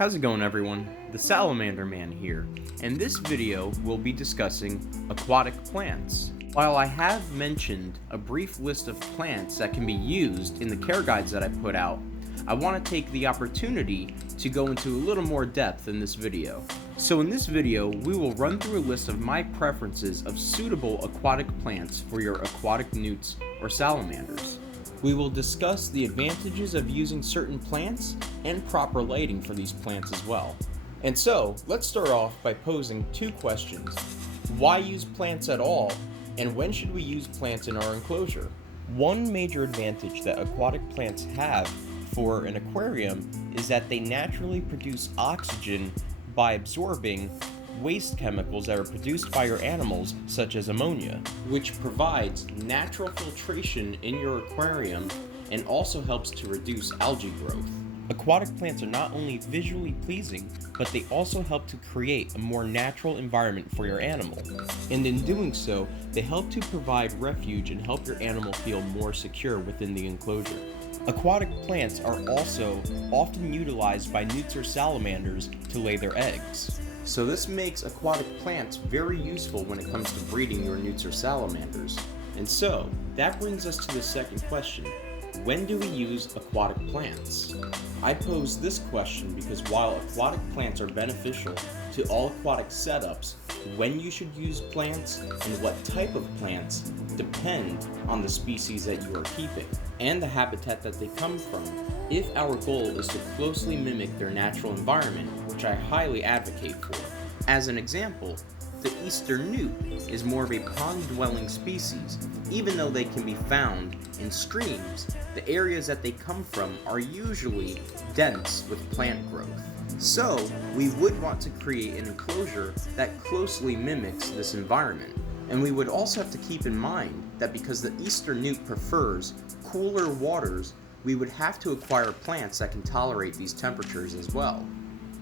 How's it going, everyone? The Salamander Man here, and this video will be discussing aquatic plants. While I have mentioned a brief list of plants that can be used in the care guides that I put out, I want to take the opportunity to go into a little more depth in this video. So in this video, we will run through a list of my preferences of suitable aquatic plants for your aquatic newts or salamanders. We will discuss the advantages of using certain plants and proper lighting for these plants as well. And so, let's start off by posing two questions. Why use plants at all, and when should we use plants in our enclosure? One major advantage that aquatic plants have for an aquarium is that they naturally produce oxygen by absorbing waste chemicals that are produced by your animals, such as ammonia, which provides natural filtration in your aquarium and also helps to reduce algae growth. Aquatic plants are not only visually pleasing, but they also help to create a more natural environment for your animal. And in doing so, they help to provide refuge and help your animal feel more secure within the enclosure. Aquatic plants are also often utilized by newts or salamanders to lay their eggs. So this makes aquatic plants very useful when it comes to breeding your newts or salamanders. And so, that brings us to the second question. When do we use aquatic plants? I pose this question because while aquatic plants are beneficial to all aquatic setups, when you should use plants and what type of plants depend on the species that you are keeping and the habitat that they come from, if our goal is to closely mimic their natural environment, which I highly advocate for. As an example, the eastern newt is more of a pond-dwelling species. Even though they can be found in streams, the areas that they come from are usually dense with plant growth. So, we would want to create an enclosure that closely mimics this environment. And we would also have to keep in mind that because the eastern newt prefers cooler waters, we would have to acquire plants that can tolerate these temperatures as well.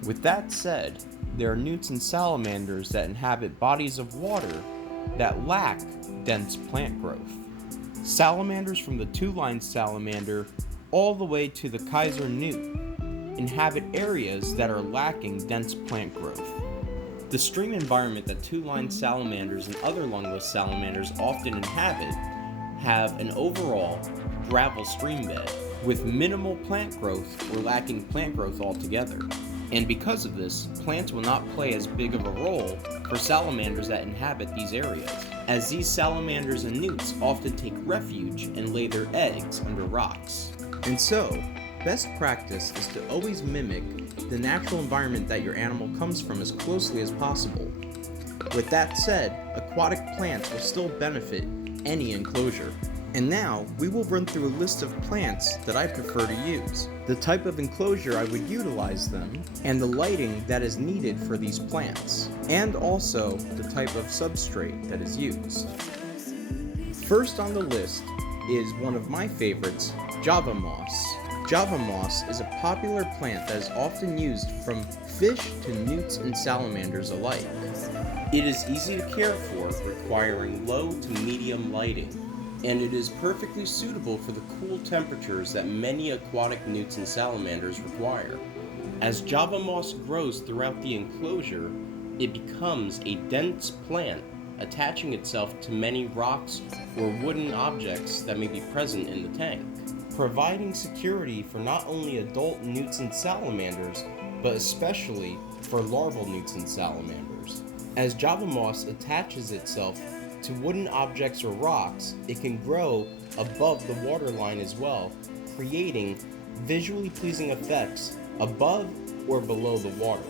With that said, there are newts and salamanders that inhabit bodies of water that lack dense plant growth. Salamanders from the two-lined salamander all the way to the Kaiser newt inhabit areas that are lacking dense plant growth. The stream environment that two-lined salamanders and other lungless salamanders often inhabit have an overall gravel stream bed with minimal plant growth or lacking plant growth altogether. And because of this, plants will not play as big of a role for salamanders that inhabit these areas, as these salamanders and newts often take refuge and lay their eggs under rocks. And so, best practice is to always mimic the natural environment that your animal comes from as closely as possible. With that said, aquatic plants will still benefit any enclosure. And now, we will run through a list of plants that I prefer to use, the type of enclosure I would utilize them, and the lighting that is needed for these plants, and also the type of substrate that is used. First on the list is one of my favorites, Java moss. Java moss is a popular plant that is often used from fish to newts and salamanders alike. It is easy to care for, requiring low to medium lighting, and it is perfectly suitable for the cool temperatures that many aquatic newts and salamanders require. As Java moss grows throughout the enclosure, it becomes a dense plant, attaching itself to many rocks or wooden objects that may be present in the tank, providing security for not only adult newts and salamanders, but especially for larval newts and salamanders. As Java moss attaches itself to wooden objects or rocks, it can grow above the waterline as well, creating visually pleasing effects above or below the water.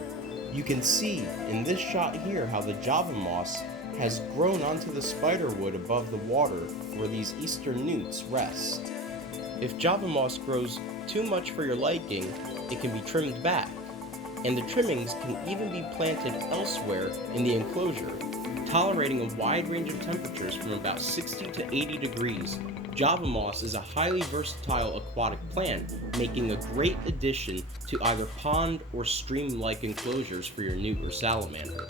You can see in this shot here how the Java moss has grown onto the spiderwood above the water where these eastern newts rest. If Java moss grows too much for your liking, it can be trimmed back, and the trimmings can even be planted elsewhere in the enclosure. Tolerating a wide range of temperatures from about 60 to 80 degrees, Java moss is a highly versatile aquatic plant, making a great addition to either pond or stream-like enclosures for your newt or salamander.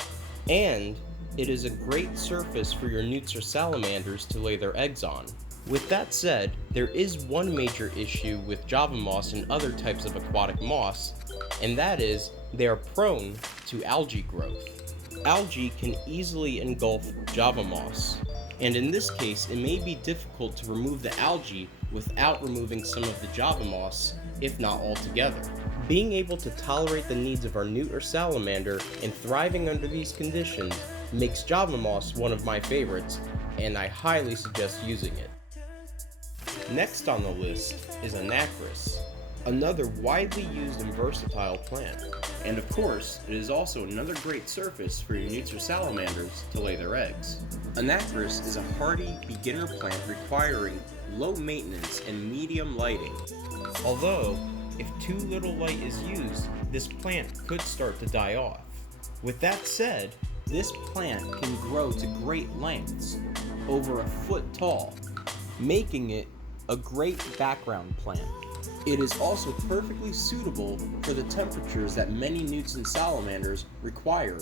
And it is a great surface for your newts or salamanders to lay their eggs on. With that said, there is one major issue with Java moss and other types of aquatic moss, and that is they are prone to algae growth. Algae can easily engulf Java moss, and in this case it may be difficult to remove the algae without removing some of the Java moss, if not altogether. Being able to tolerate the needs of our newt or salamander and thriving under these conditions makes Java moss one of my favorites, and I highly suggest using it. Next on the list is anacharis, another widely used and versatile plant. And of course, it is also another great surface for your newts or salamanders to lay their eggs. Anacharis is a hardy beginner plant requiring low maintenance and medium lighting. Although, if too little light is used, this plant could start to die off. With that said, this plant can grow to great lengths, over a foot tall, making it a great background plant. It is also perfectly suitable for the temperatures that many newts and salamanders require.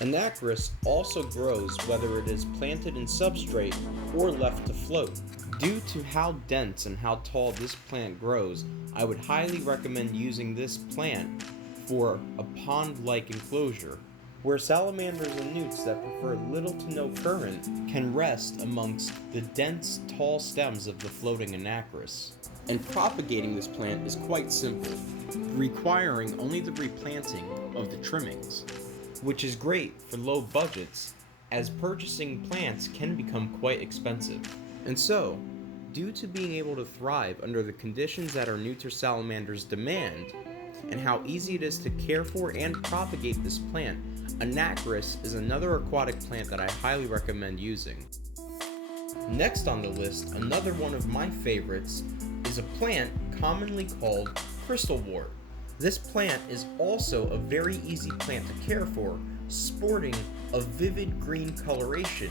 Anacharis also grows whether it is planted in substrate or left to float. Due to how dense and how tall this plant grows, I would highly recommend using this plant for a pond-like enclosure, where salamanders and newts that prefer little to no current can rest amongst the dense, tall stems of the floating anacharis. And propagating this plant is quite simple, requiring only the replanting of the trimmings, which is great for low budgets, as purchasing plants can become quite expensive. And so, due to being able to thrive under the conditions that our newts or salamanders demand, and how easy it is to care for and propagate this plant, anacharis is another aquatic plant that I highly recommend using. Next on the list, another one of my favorites, is a plant commonly called Crystalwort. This plant is also a very easy plant to care for, sporting a vivid green coloration,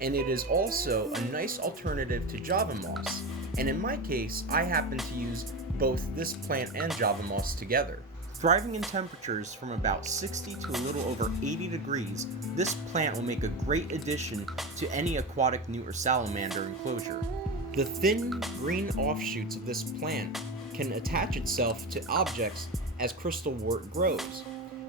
and it is also a nice alternative to Java moss, and in my case, I happen to use both this plant and Java moss together. Thriving in temperatures from about 60 to a little over 80 degrees, this plant will make a great addition to any aquatic newt or salamander enclosure. The thin green offshoots of this plant can attach itself to objects as Crystalwort grows.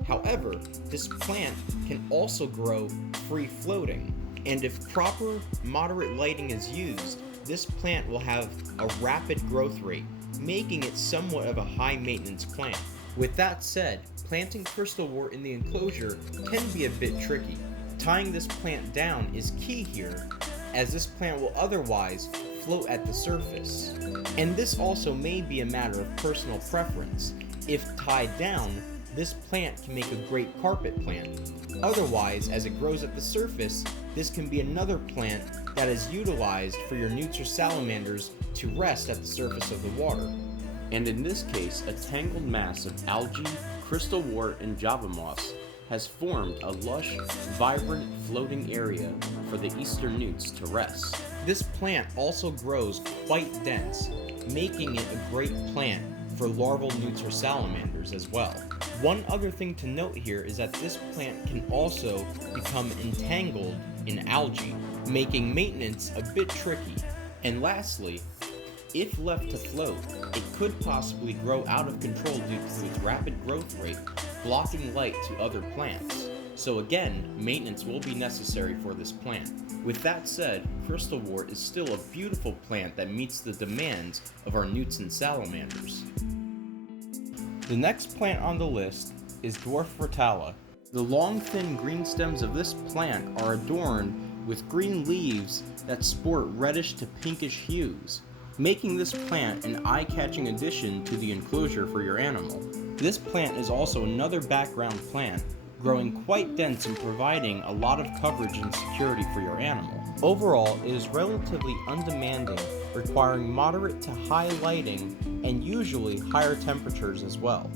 However, this plant can also grow free floating, and if proper moderate lighting is used, this plant will have a rapid growth rate, making it somewhat of a high maintenance plant. With that said, planting Crystalwort in the enclosure can be a bit tricky. Tying this plant down is key here, as this plant will otherwise float at the surface. And this also may be a matter of personal preference. If tied down, this plant can make a great carpet plant. Otherwise, as it grows at the surface, this can be another plant that is utilized for your newts or salamanders to rest at the surface of the water. And in this case, a tangled mass of algae, Crystalwort, and Java moss has formed a lush, vibrant, floating area for the eastern newts to rest. This plant also grows quite dense, making it a great plant for larval newts or salamanders as well. One other thing to note here is that this plant can also become entangled in algae, making maintenance a bit tricky. And lastly, if left to float, it could possibly grow out of control due to its rapid growth rate, blocking light to other plants. So again, maintenance will be necessary for this plant. With that said, Crystalwort is still a beautiful plant that meets the demands of our newts and salamanders. The next plant on the list is Dwarf rotala. The long, thin green stems of this plant are adorned with green leaves that sport reddish to pinkish hues, making this plant an eye-catching addition to the enclosure for your animal. This plant is also another background plant, growing quite dense and providing a lot of coverage and security for your animal. Overall, it is relatively undemanding, requiring moderate to high lighting and usually higher temperatures as well,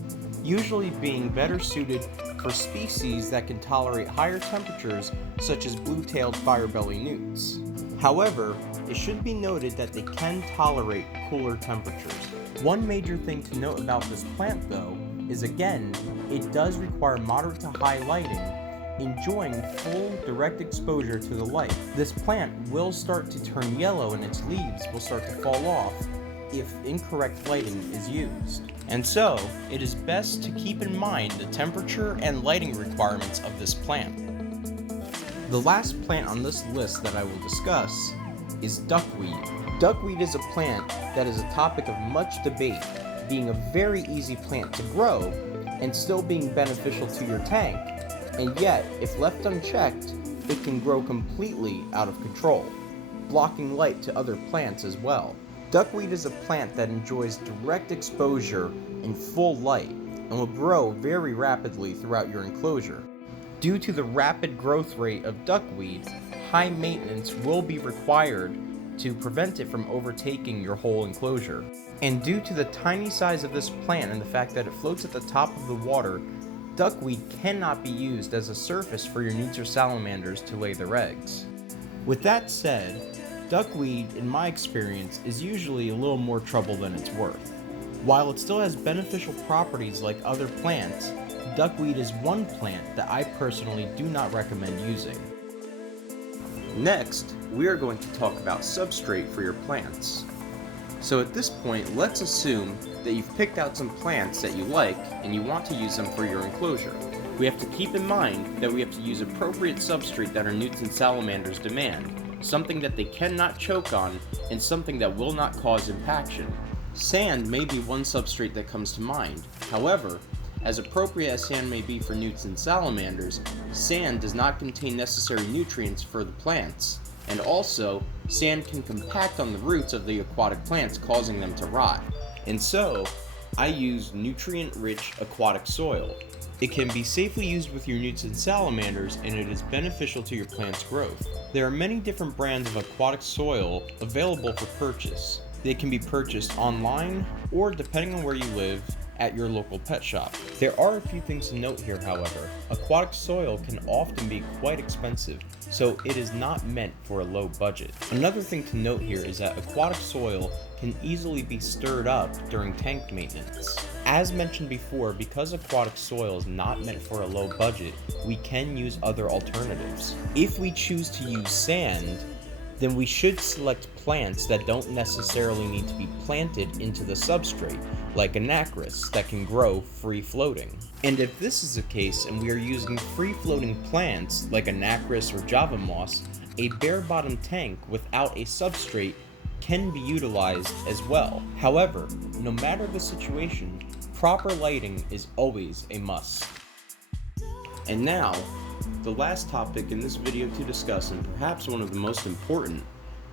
usually being better suited for species that can tolerate higher temperatures such as blue-tailed firebelly newts. However, it should be noted that they can tolerate cooler temperatures. One major thing to note about this plant though is again, it does require moderate to high lighting, enjoying full direct exposure to the light. This plant will start to turn yellow and its leaves will start to fall off, if incorrect lighting is used. And so, it is best to keep in mind the temperature and lighting requirements of this plant. The last plant on this list that I will discuss is duckweed. Duckweed is a plant that is a topic of much debate, being a very easy plant to grow and still being beneficial to your tank, and yet, if left unchecked, it can grow completely out of control, blocking light to other plants as well. Duckweed is a plant that enjoys direct exposure in full light and will grow very rapidly throughout your enclosure. Due to the rapid growth rate of duckweed, high maintenance will be required to prevent it from overtaking your whole enclosure. And due to the tiny size of this plant and the fact that it floats at the top of the water, duckweed cannot be used as a surface for your newts or salamanders to lay their eggs. With that said, duckweed, in my experience, is usually a little more trouble than it's worth. While it still has beneficial properties like other plants, duckweed is one plant that I personally do not recommend using. Next, we are going to talk about substrate for your plants. So at this point, let's assume that you've picked out some plants that you like and you want to use them for your enclosure. We have to keep in mind that we have to use appropriate substrate that our newts and salamanders demand, something that they cannot choke on, and something that will not cause impaction. Sand may be one substrate that comes to mind. However, as appropriate as sand may be for newts and salamanders, sand does not contain necessary nutrients for the plants, and also, sand can compact on the roots of the aquatic plants, causing them to rot. And so, I use nutrient-rich aquatic soil. It can be safely used with your newts and salamanders, and it is beneficial to your plant's growth. There are many different brands of aquatic soil available for purchase. They can be purchased online, or depending on where you live, at your local pet shop. There are a few things to note here, however. Aquatic soil can often be quite expensive, so it is not meant for a low budget. Another thing to note here is that aquatic soil can easily be stirred up during tank maintenance. As mentioned before, because aquatic soil is not meant for a low budget, we can use other alternatives. If we choose to use sand, then we should select plants that don't necessarily need to be planted into the substrate, like anacharis that can grow free-floating. And if this is the case and we are using free-floating plants like anacharis or java moss, a bare-bottom tank without a substrate can be utilized as well. However, no matter the situation, proper lighting is always a must. And now, the last topic in this video to discuss, and perhaps one of the most important,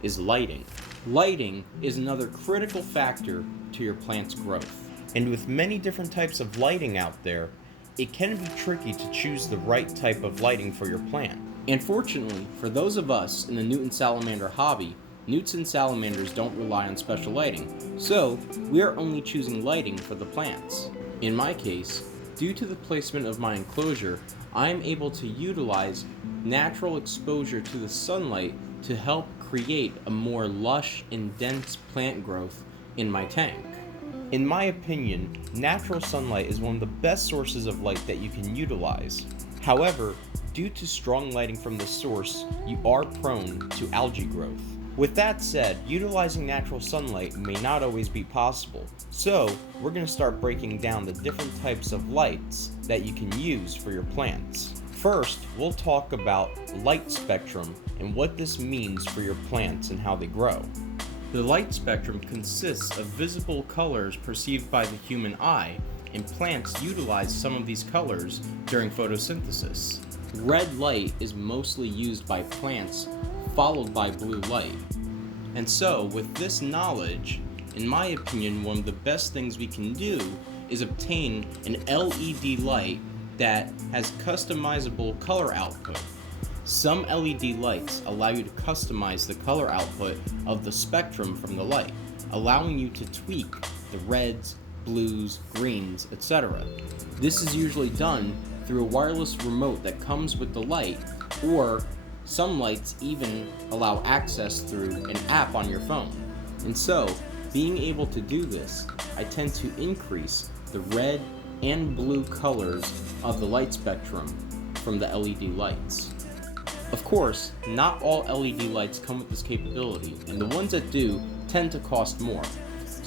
is lighting. Lighting is another critical factor to your plant's growth. And with many different types of lighting out there, it can be tricky to choose the right type of lighting for your plant. And fortunately, for those of us in the newt and salamander hobby, newts and salamanders don't rely on special lighting, so we are only choosing lighting for the plants. In my case, due to the placement of my enclosure, I am able to utilize natural exposure to the sunlight to help create a more lush and dense plant growth in my tank. In my opinion, natural sunlight is one of the best sources of light that you can utilize. However, due to strong lighting from the source, you are prone to algae growth. With that said, utilizing natural sunlight may not always be possible, so we're going to start breaking down the different types of lights that you can use for your plants. First, we'll talk about light spectrum and what this means for your plants and how they grow. The light spectrum consists of visible colors perceived by the human eye, and plants utilize some of these colors during photosynthesis. Red light is mostly used by plants, followed by blue light. And so, with this knowledge, in my opinion, one of the best things we can do is obtain an LED light that has customizable color output. Some LED lights allow you to customize the color output of the spectrum from the light, allowing you to tweak the reds, blues, greens, etc. This is usually done through a wireless remote that comes with the light, or some lights even allow access through an app on your phone. And so, being able to do this, I tend to increase the red and blue colors of the light spectrum from the LED lights. Of course, not all LED lights come with this capability, and the ones that do tend to cost more.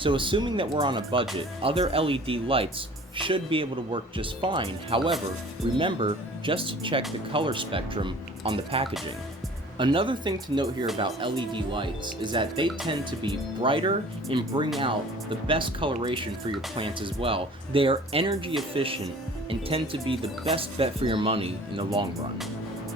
So assuming that we're on a budget, other LED lights should be able to work just fine. However, remember just to check the color spectrum on the packaging. Another thing to note here about LED lights is that they tend to be brighter and bring out the best coloration for your plants as well. They are energy efficient and tend to be the best bet for your money in the long run.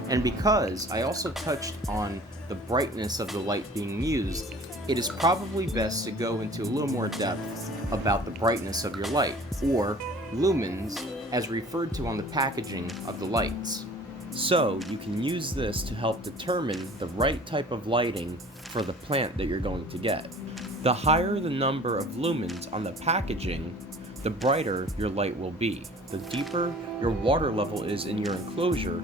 And because I also touched on the brightness of the light being used, it is probably best to go into a little more depth about the brightness of your light, or lumens as referred to on the packaging of the lights. So you can use this to help determine the right type of lighting for the plant that you're going to get. The higher the number of lumens on the packaging, the brighter your light will be. The deeper your water level is in your enclosure,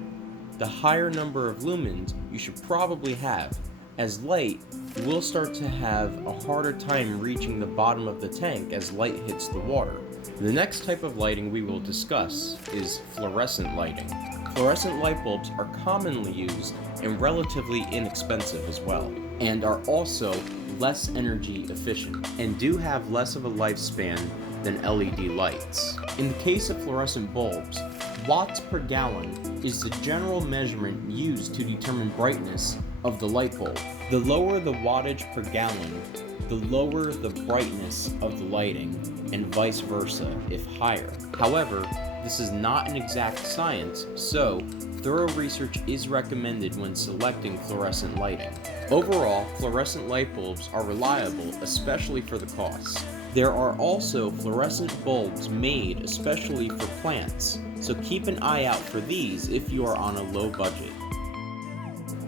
the higher number of lumens you should probably have, as light will start to have a harder time reaching the bottom of the tank as light hits the water. The next type of lighting we will discuss is fluorescent lighting. Fluorescent light bulbs are commonly used and relatively inexpensive as well, and are also less energy efficient, and do have less of a lifespan than LED lights. In the case of fluorescent bulbs, watts per gallon is the general measurement used to determine brightness of the light bulb. The lower the wattage per gallon, the lower the brightness of the lighting, and vice versa if higher. However, this is not an exact science, so thorough research is recommended when selecting fluorescent lighting. Overall, fluorescent light bulbs are reliable, especially for the cost. There are also fluorescent bulbs made especially for plants, so keep an eye out for these if you are on a low budget.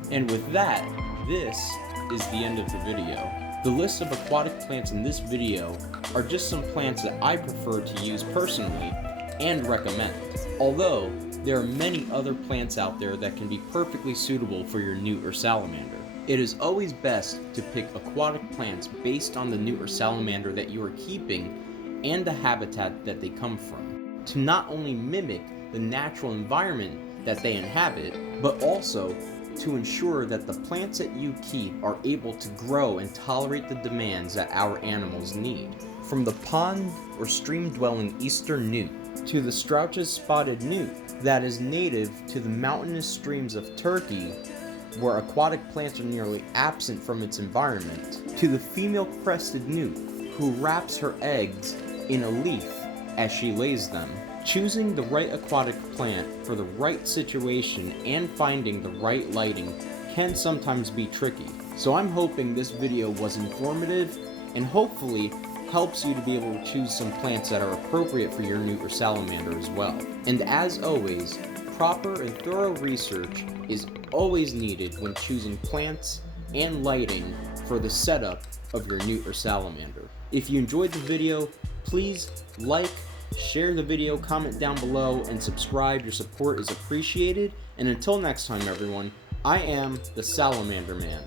And with that, this is the end of the video. The list of aquatic plants in this video are just some plants that I prefer to use personally and recommend, although there are many other plants out there that can be perfectly suitable for your newt or salamander. It is always best to pick aquatic plants based on the newt or salamander that you are keeping and the habitat that they come from, to not only mimic the natural environment that they inhabit, but also to ensure that the plants that you keep are able to grow and tolerate the demands that our animals need. From the pond or stream-dwelling eastern newt to the Strauch's spotted newt that is native to the mountainous streams of Turkey, where aquatic plants are nearly absent from its environment, to the female crested newt who wraps her eggs in a leaf as she lays them. Choosing the right aquatic plant for the right situation and finding the right lighting can sometimes be tricky. So I'm hoping this video was informative and hopefully helps you to be able to choose some plants that are appropriate for your newt or salamander as well. And as always, proper and thorough research is always needed when choosing plants and lighting for the setup of your newt or salamander. If you enjoyed the video, please like, share the video, comment down below, and subscribe. Your support is appreciated. And until next time, everyone, I am the Salamander Man.